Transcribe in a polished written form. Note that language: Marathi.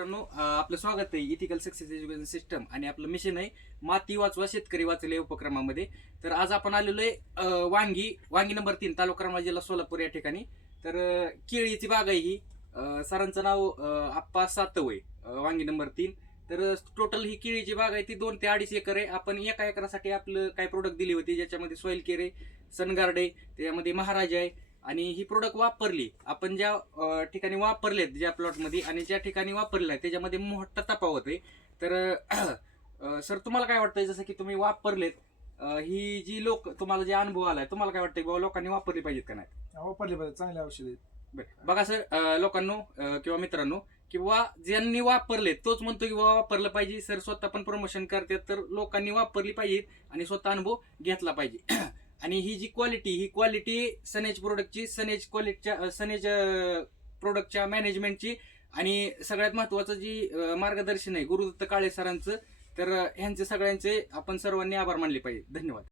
मित्रांनो आपलं स्वागत आहे इथिकल सक्सेस एज्युकेशन सिस्टम आणि आपलं मिशन आहे माती वाचवा शेतकरी वाचले या उपक्रमामध्ये. तर आज आपण आलेलो आहे वांगी नंबर 3 तालुका करमाळा जिल्हा सोलापूर या ठिकाणी. तर केळीची बाग आहे ही. सरांचं नाव आप्पा सातवय, वांगी नंबर 3. तर टोटल ही केळीची बाग आहे ती 2 ते 2.5 एकर आहे. आपण एका एकरासाठी आपलं काही प्रोडक्ट दिली होती ज्याच्यामध्ये सॉइल केअर आहे, सनगार्ड आहे, त्याच्यामध्ये महाराज आहे. आणि ही प्रोडक्ट वापरली आपण ज्या ठिकाणी वापरलेत ज्या प्लॉटमध्ये आणि ज्या ठिकाणी वापरले त्याच्यामध्ये मोठा तफावत आहे. तर सर तुम्हाला काय वाटतंय, जसं की तुम्ही वापरलेत, ही जी तुम्हाला जे अनुभव आलाय, तुम्हाला काय वाटतंय बाबा लोकांनी वापरली पाहिजेत का नाही? वापरले पाहिजे, चांगले औषध आहेत. बघा सर, लोकांनो किंवा मित्रांनो, किंवा ज्यांनी वापरले तोच म्हणतो की बाबा वापरलं पाहिजे. सर स्वतः पण प्रमोशन करतात, तर लोकांनी वापरली पाहिजे आणि स्वतः अनुभव घेतला पाहिजे. आणि ही जी क्वालिटी सनेज प्रोडक्टची, सनेज प्रोडक्टच्या मॅनेजमेंटची आणि सगळ्यात महत्वाचं जी मार्गदर्शन आहे गुरुदत्त काळे सरांचं. तर ह्यांचे सगळ्यांचे आपण सर्वांनी आभार मानले पाहिजे. धन्यवाद.